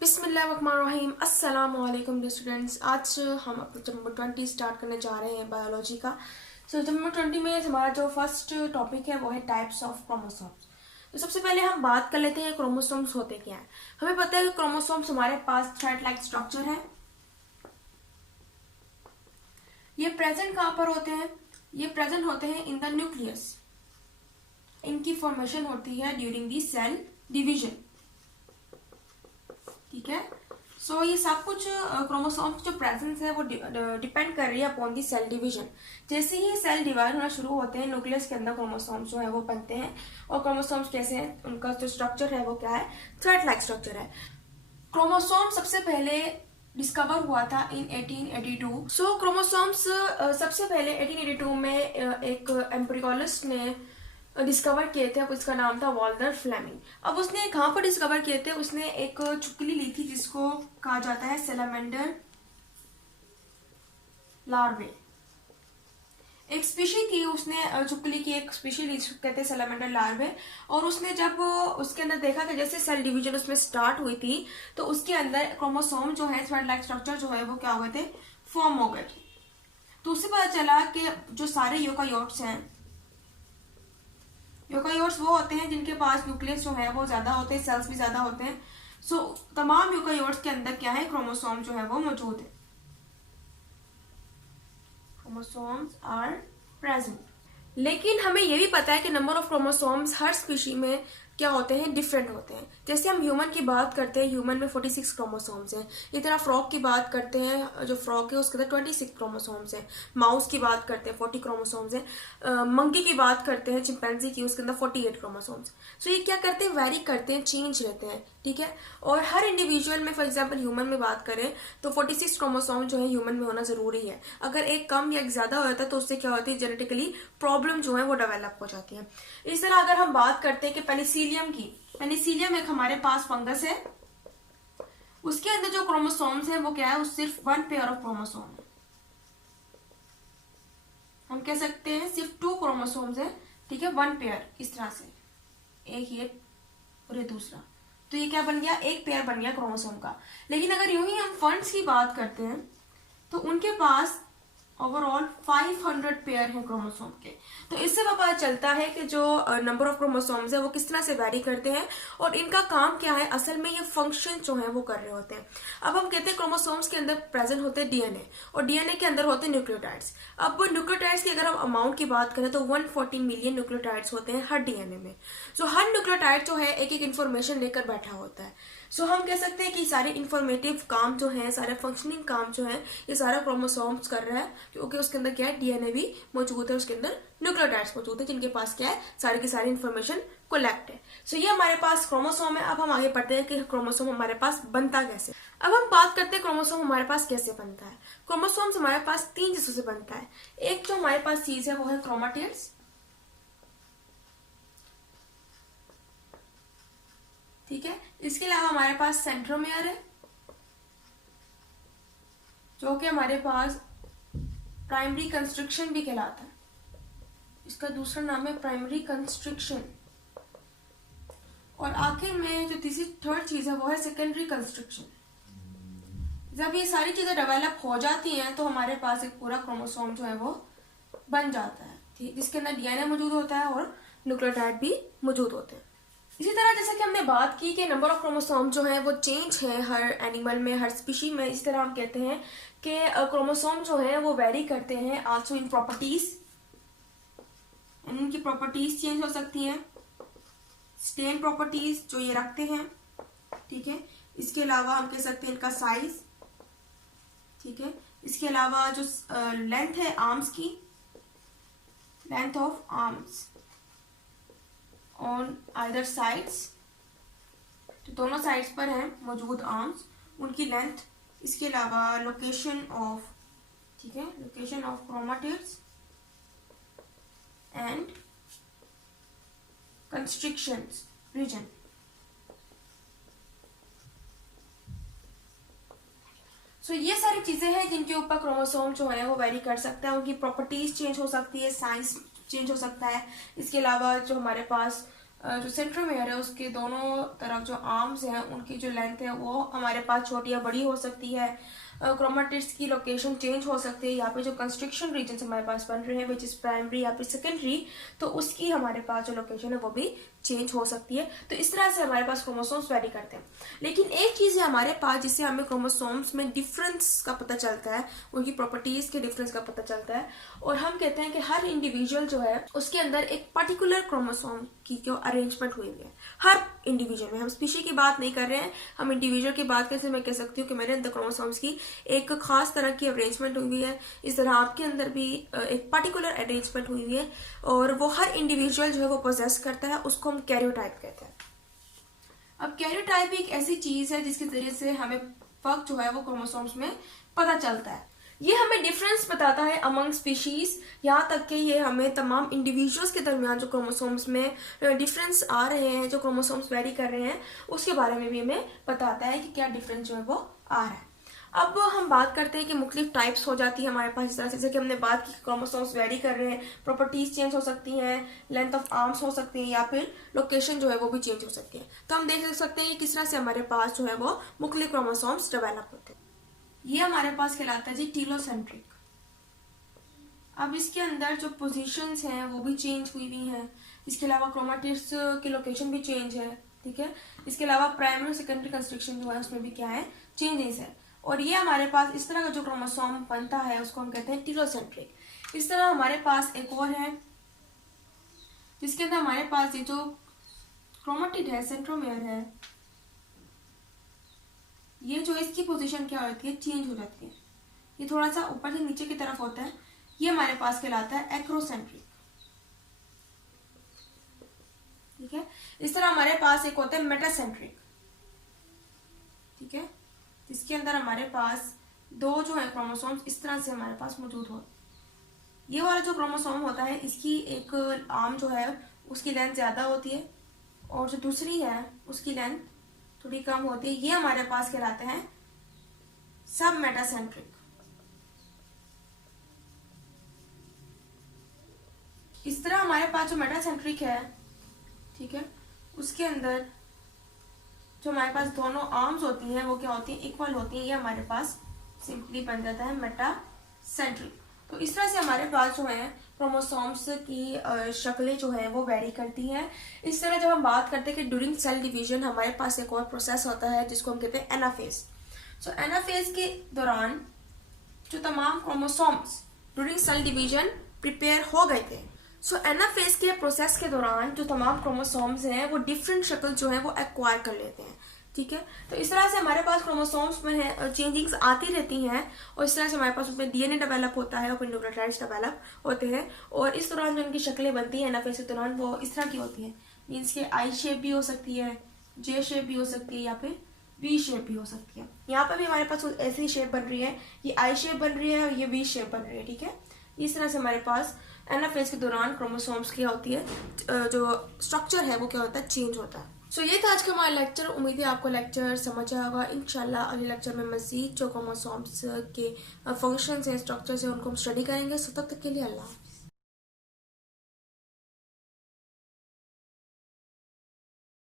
बिस्मिल्लाहिर्रहमानिर्रहीम। अस्सलाम वालेकुम डियर स्टूडेंट्स। आज हम अपना नंबर 20 स्टार्ट करने जा रहे हैं बायोलॉजी का। सो नंबर 20 में हमारा जो फर्स्ट टॉपिक है वो है टाइप्स ऑफ क्रोमोसोम्स। तो सबसे पहले हम बात कर लेते हैं क्रोमोसोम्स होते क्या हैं। हमें पता है कि क्रोमोसोम्स हमारे पास थ्रेड लाइक स्ट्रक्चर है। ये प्रेजेंट कहाँ पर होते हैं? ये प्रेजेंट होते हैं इन द न्यूक्लियस। इनकी फॉर्मेशन होती है ड्यूरिंग दी सेल डिवीजन। ठीक है। सो ये सब कुछ क्रोमोसोम्स जो प्रेजेंस है वो डिपेंड कर रही है अपॉन दी सेल डिवीजन। जैसे ही सेल डिवाइड होना शुरू होते हैं न्यूक्लियस के अंदर क्रोमोसोम्स जो है वो बनते हैं। और क्रोमोसोम्स कैसे हैं, उनका जो स्ट्रक्चर है वो क्या है? थ्रेड लाइक स्ट्रक्चर है। क्रोमोसोम सबसे पहले डिस्कवर हुआ था इन 1882। सो क्रोमोसोम्स सबसे पहले 1882 में एक एम्ब्रियोलॉजिस्ट ने डिस्कवर किए थे। अब उसका नाम था वॉल्टर फ्लेमिंग। अब उसने कहाँ पर डिस्कवर किए थे? उसने एक चुपकली ली थी जिसको कहा जाता है सेलामेंडर लार्वे। एक स्पीशी थी, उसने चुपकली की एक स्पीशी ली, कहते हैं सेलामेंडर लार्वे। और उसने जब उसके अंदर देखा कि जैसे सेल डिवीजन उसमें स्टार्ट हुई थी तो उसके अंदर क्रोमोसोम जो है थ्रेड लाइक स्ट्रक्चर जो है वो क्या हुए थे? फॉर्म हो गए थे। तो उससे पता चला कि जो सारे यूकारियोट्स हैं, यूकारियोट्स वो होते हैं जिनके पास न्यूक्लियस जो है वो ज्यादा होते हैं, सेल्स भी ज्यादा होते हैं। सो तमाम यूकारियोट्स के अंदर क्या है? क्रोमोसोम जो है वो मौजूद है। Chromosomes are present. लेकिन हमें यह भी पता है कि नंबर ऑफ क्रोमोसोम्स हर स्पीशी में क्या होते हैं? डिफरेंट होते हैं। जैसे हम ह्यूमन की बात करते हैं, ह्यूमन में 46 क्रोमोसोम्स हैं। इतना फ्रॉग की बात करते हैं, जो फ्रॉग है उसके अंदर 26 क्रोमोसोम्स हैं। माउस की बात करते हैं 40 क्रोमोसोम्स हैं। मंकी की बात करते हैं, चिंपैंजी की, उसके अंदर 48 क्रोमोसोम्स। सो ये क्या करते हैं? वेरी करते हैं, चेंज रहते हैं। ठीक है। और हर इंडिविजुअल में, फॉर एग्जाम्पल ह्यूमन में बात करें तो 46 क्रोमोसोम जो है ह्यूमन में होना जरूरी है। अगर एक कम या एक ज्यादा हो जाता है तो उससे क्या होती है? जेनेटिकली प्रॉब्लम जो है वो डेवलप हो जाती है। इस तरह अगर हम बात करते हैं कि पेनिसिलियम की, पेनिसिलियम एक हमारे पास फंगस है, उसके अंदर जो क्रोमोसोम्स है वो क्या है? उस सिर्फ 1 पेयर ऑफ क्रोमोसोम है। हम कह सकते हैं सिर्फ 2 क्रोमोसोम्स है। ठीक है, 1 पेयर, इस तरह से एक ये और ये दूसरा। तो ये क्या बन गया? एक पेयर बन गया क्रोमोसोम का। लेकिन अगर यूं ही हम फंड्स की बात करते हैं तो उनके पास ओवरऑल 500 पेयर है क्रोमोसोम के। तो इससे पता चलता है कि जो नंबर ऑफ क्रोमोसोम्स है वो किस तरह से वैरी करते हैं और इनका काम क्या है। असल में ये फंक्शन जो है वो कर रहे होते हैं। अब हम कहते हैं क्रोमोसोम्स के अंदर प्रेजेंट होते हैं डीएनए, और डीएनए के अंदर होते हैं न्यूक्लियोटाइड्स। अब न्यूक्लियोटाइड्स की अगर हम अमाउंट की बात करें तो 140 मिलियन न्यूक्लियोटाइड्स होते हैं हर डीएनए में। सो हर न्यूक्लियोटाइड जो है एक एक इन्फॉर्मेशन लेकर बैठा होता है। सो हम कह सकते हैं कि सारे इंफॉर्मेटिव काम जो है, सारे फंक्शनिंग काम जो है, ये सारा क्रोमोसोम्स कर रहा है, क्योंकि उसके अंदर क्या है? डीएनए भी मौजूद है, उसके अंदर न्यूक्लियोटाइड्स मौजूद है जिनके पास क्या है? सारी की सारी इन्फॉर्मेशन कलेक्ट है। सो ये हमारे पास क्रोमोसोम है। अब हम आगे पढ़ते हैं कि क्रोमोसोम हमारे पास बनता कैसे। अब हम बात करते हैं क्रोमोसोम हमारे पास कैसे बनता है। क्रोमोसोम्स हमारे पास 3 चीजों से बनता है। एक जो हमारे पास चीज है वो है क्रोमाटिड्स। ठीक है। इसके अलावा हमारे पास सेंट्रोमेयर है, जो कि हमारे पास प्राइमरी कंस्ट्रक्शन भी कहलाता है। इसका दूसरा नाम है प्राइमरी कंस्ट्रक्शन। और आखिर में जो तीसरी थर्ड चीज है वो है सेकेंडरी कंस्ट्रक्शन। जब ये सारी चीजें डेवलप हो जाती हैं तो हमारे पास एक पूरा क्रोमोसोम जो है वो बन जाता है, ठीक, जिसके अंदर डीएनए मौजूद होता है और न्यूक्लियोटाइड भी मौजूद होते हैं। इसी तरह जैसे कि हमने बात की कि नंबर ऑफ क्रोमोसोम जो है वो चेंज है हर एनिमल में, हर स्पीशी में। इसी तरह हम कहते हैं कि क्रोमोसोम जो है वो वेरी करते हैं आल्सो इन प्रॉपर्टीज। इनकी प्रॉपर्टीज चेंज हो सकती हैं, स्टेन प्रॉपर्टीज जो ये रखते हैं। ठीक है। इसके अलावा हम कह सकते हैं इनका साइज। ठीक है। इसके अलावा जो लेंथ है आर्म्स की, length of arms on either sides, तो दोनों साइड्स पर हैं मौजूद आर्म्स, उनकी लेंथ। इसके अलावा लोकेशन ऑफ, ठीक है, location of chromatids and constrictions region. So ये सारी चीजें हैं जिनके ऊपर क्रोमोसोम जो है वो वेरी कर सकता है। उनकी प्रॉपर्टीज चेंज हो सकती है, साइज चेंज हो सकता है। इसके अलावा जो हमारे पास जो सेंट्रोमेयर है उसके दोनों तरफ जो आर्म्स हैं उनकी जो लेंथ है वो हमारे पास छोटी या बड़ी हो सकती है। क्रोमेटिड्स की लोकेशन चेंज हो सकती है। यहाँ पे जो कंस्ट्रिक्शन रीजन हमारे पास बन रहे हैं विच इज प्राइमरी या फिर सेकेंडरी, तो उसकी हमारे पास जो लोकेशन है वो भी चेंज हो सकती है। तो इस तरह से हमारे पास क्रोमोसोम्स वेरी करते हैं। लेकिन एक चीज है हमारे पास जिससे हमें क्रोमोसोम्स में डिफरेंस का पता चलता है, उनकी प्रॉपर्टीज के डिफरेंस का पता चलता है, और हम कहते हैं कि हर इंडिविजुअल जो है उसके अंदर एक पर्टिकुलर क्रोमोसोम की जो अरेंजमेंट हुई हुई है हर इंडिविजुअल में। हम स्पीशी की बात नहीं कर रहे हैं, हम इंडिविजुअल की बात कैसे मैं कह सकती हूँ कि मेरे अंदर क्रोमोसोम्स की एक खास तरह की अरेंजमेंट हुई हुई है, इस तरह आपके अंदर भी एक पर्टिकुलर अरेंजमेंट हुई हुई है, और वो हर इंडिविजुअल जो है वो पोजेस करता है, उसको हम कैरियोटाइप कहते हैं। अब कैरियोटाइप एक ऐसी चीज है जिसके जरिए से हमें फर्क जो है वो क्रोमोसोम्स में पता चलता है। ये हमें डिफरेंस बताता है अमंग स्पीशीज, यहाँ तक कि ये हमें तमाम इंडिविजुअल्स के दरमियान जो क्रोमोसोम्स में डिफरेंस आ रहे हैं, जो क्रोमोसोम्स वेरी कर रहे हैं, उसके बारे में भी हमें बताता है कि क्या डिफरेंस जो है वो आ रहा है। अब हम बात करते हैं कि मुख्तलिफ टाइप्स हो जाती है हमारे पास। इस तरह से जैसे कि हमने बात की क्रोमोसोम्स वेरी कर रहे हैं, प्रॉपर्टीज चेंज हो सकती हैं, लेंथ ऑफ आर्म्स हो सकती है, या फिर लोकेशन जो है वो भी चेंज हो सकती है। तो हम देख सकते हैं कि किस तरह से हमारे पास जो है वो मुख्तलिफ क्रोमोसोम्स डेवलप होते हैं। ये हमारे पास कहलाता है जी टीलोसेंट्रिक। अब इसके अंदर जो पोजीशंस हैं वो भी चेंज हुई हुई हैं। इसके अलावा क्रोमेटिड्स की लोकेशन भी चेंज है, ठीक है। इसके अलावा प्राइमरी और सेकेंडरी कंस्ट्रक्शन जो है उसमें भी क्या है, चेंजेस है। और ये हमारे पास इस तरह का जो क्रोमोसोम बनता है उसको हम कहते हैं टीलोसेंट्रिक। इस तरह हमारे पास एक और है जिसके अंदर हमारे पास ये जो क्रोमेटिड है, सेंट्रोमेयर है, ये जो इसकी पोजीशन क्या होती है, चेंज हो जाती है। ये थोड़ा सा ऊपर से नीचे की तरफ होता है। ये हमारे पास कहलाता है एक्रोसेंट्रिक, ठीक है। इस तरह हमारे पास एक होता है मेटासेंट्रिक, ठीक है, जिसके अंदर हमारे पास दो जो है क्रोमोसोम्स इस तरह से हमारे पास मौजूद हो। ये वाला जो क्रोमोसोम होता है इसकी एक आर्म जो है उसकी लेंथ ज्यादा होती है, और जो दूसरी है उसकी लेंथ थोड़ी कम होती है। ये हमारे पास कहलाते हैं सब मेटासेंट्रिक। इस तरह हमारे पास जो मेटासेंट्रिक है, ठीक है, उसके अंदर जो हमारे पास दोनों आर्म्स होती हैं वो क्या होती हैं, इक्वल होती हैं। ये हमारे पास सिंपली बन जाता है मेटासेंट्रिक। तो इस तरह से हमारे पास जो है क्रोमोसोम्स की शक्लें जो है वो वेरी करती हैं। इस तरह जब हम बात करते हैं कि ड्यूरिंग सेल डिवीजन हमारे पास एक और प्रोसेस होता है जिसको हम कहते हैं एनाफेज। सो एनाफेज के दौरान जो तमाम chromosomes during cell division prepare हो गए थे, सो एनाफेज के प्रोसेस के दौरान जो तमाम क्रोमोसोम्स हैं वो डिफरेंट शक्ल जो है वो एक्वायर कर लेते हैं, ठीक है। तो इस तरह से हमारे पास क्रोमोसोम्स में है चेंजिंग्स आती रहती हैं, और इस तरह से हमारे पास उसमें डीएनए डेवलप होता है और फिर न्यूक्लियोटाइड्स डेवलप होते हैं। और इस दौरान जो उनकी शक्लें बनती हैं एनाफेज के दौरान वो इस तरह की होती हैं, मीन्स के आई शेप भी हो सकती है, जे शेप भी हो सकती है, या फिर वी शेप भी हो सकती है। यहाँ पर भी हमारे पास ऐसी शेप बन रही है, ये आई शेप बन रही है और ये वी शेप बन रही है, ठीक है। इस तरह से हमारे पास एनाफेज के दौरान क्रोमोसोम्स क्या होती है, जो स्ट्रक्चर है वो क्या होता है, चेंज होता है। सो ये था आज का हमारा लेक्चर। उम्मीद है आपको लेक्चर समझ आया होगा। इंशाल्लाह अगले लेक्चर में मजीद जो क्रोमोसोम्स के फंक्शंस हैं, स्ट्रक्चर्स हैं, उनको हम स्टडी करेंगे। सो तब तक के लिए अल्लाह।